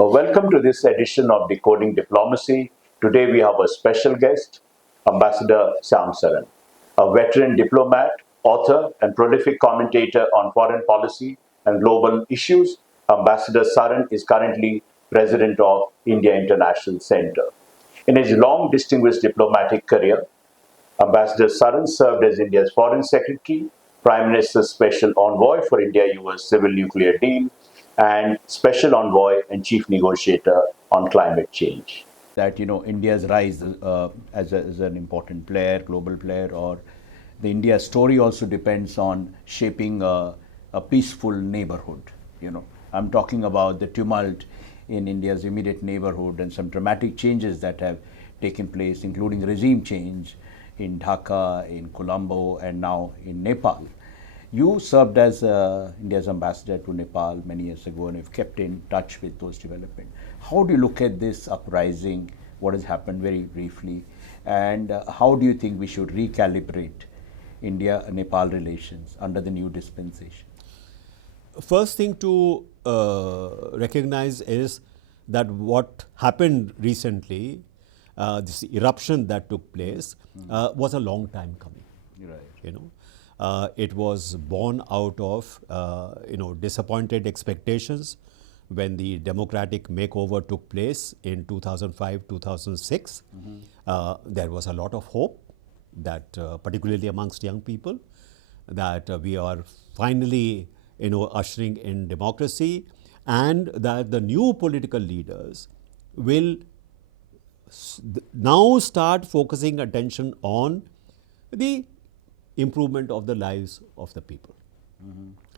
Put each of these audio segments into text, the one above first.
Welcome to this edition of Decoding Diplomacy. Today we have a special guest, Ambassador Shyam Saran, a veteran diplomat, author, and prolific commentator on foreign policy and global issues. Ambassador Saran is currently president of India International Center. In his long distinguished diplomatic career, Ambassador Saran served as India's Foreign Secretary, Prime Minister's Special Envoy for India-US Civil Nuclear Deal, and Special Envoy and Chief Negotiator on Climate Change. That India's rise as an important player, global player, or the India story also depends on shaping a peaceful neighborhood. I'm talking about the tumult in India's immediate neighborhood and some dramatic changes that have taken place, including regime change in Dhaka, in Colombo, and now in Nepal. You served as India's ambassador to Nepal many years ago and have kept in touch with those developments. How do you look at this uprising, what has happened very briefly, and how do you think we should recalibrate India-Nepal relations under the new dispensation? First thing to recognize is that what happened recently, this eruption that took place, was a long time coming. Right. It was born out of disappointed expectations when the democratic makeover took place in 2005-2006. There was a lot of hope that, particularly amongst young people, that we are finally ushering in democracy, and that the new political leaders will now start focusing attention on the improvement of the lives of the people,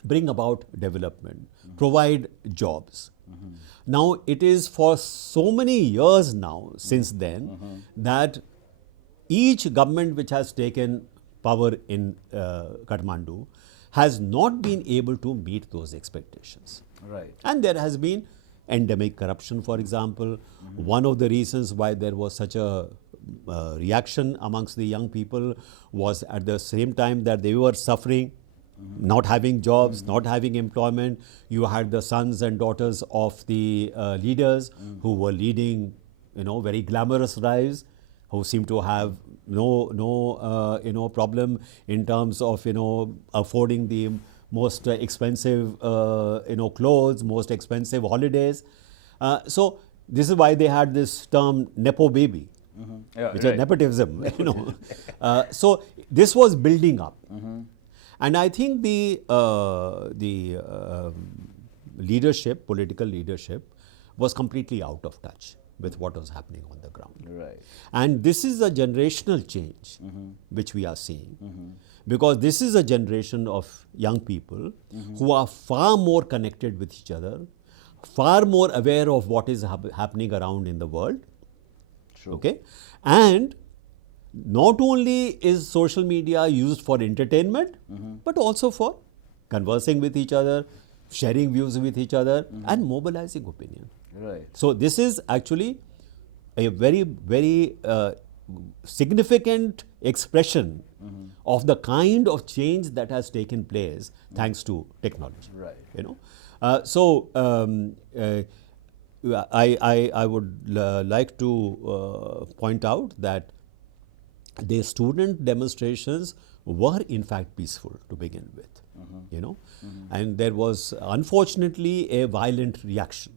bring about development, provide jobs. Now, it is for so many years now since then that each government which has taken power in Kathmandu has not been able to meet those expectations. Right. And there has been endemic corruption, for example. One of the reasons why there was such a reaction amongst the young people was at the same time that they were suffering, not having jobs, not having employment. You had the sons and daughters of the leaders who were leading, very glamorous lives, who seemed to have no problem in terms of affording the most expensive clothes, most expensive holidays. So this is why they had this term Nepo baby, which is nepotism. So this was building up, and I think the leadership, political leadership, was completely out of touch with what was happening on the ground. Right. And this is a generational change which we are seeing, because this is a generation of young people who are far more connected with each other, far more aware of what is happening around in the world. True. Okay? And not only is social media used for entertainment, but also for conversing with each other, sharing views with each other, and mobilizing opinion. Right. So this is actually a very, very significant expression of the kind of change that has taken place thanks to technology. Right. So I would like to point out that the student demonstrations were in fact peaceful to begin with, and there was unfortunately a violent reaction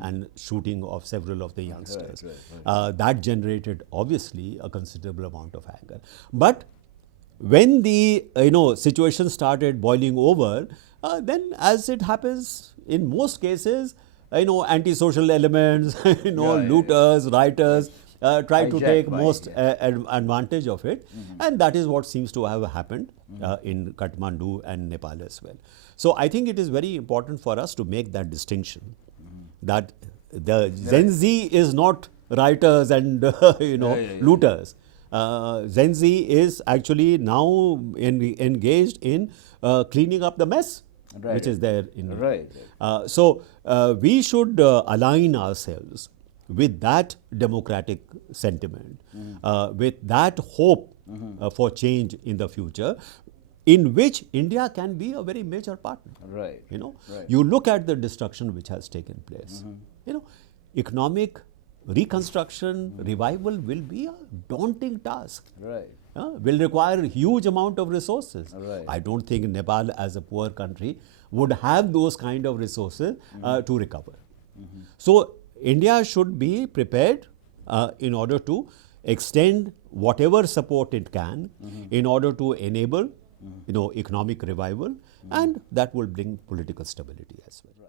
and shooting of several of the youngsters. Right. That generated obviously a considerable amount of anger. But when the situation started boiling over, then as it happens in most cases, antisocial elements, looters, rioters, try to take most advantage of it, and that is what seems to have happened in Kathmandu and Nepal as well. So I think it is very important for us to make that distinction, that the Gen Z is not rioters and looters. Gen Z is actually now engaged in cleaning up the mess which is there in Right. So we should align ourselves with that democratic sentiment, with that hope for change in the future. in which India can be a very major partner. Right. You know, Right. you look at the destruction which has taken place. You know, economic reconstruction, revival will be a daunting task. Right. Will require a huge amount of resources. Right. I don't think Nepal, as a poor country, would have those kind of resources to recover. So India should be prepared in order to extend whatever support it can in order to enable, economic revival, and that will bring political stability as well.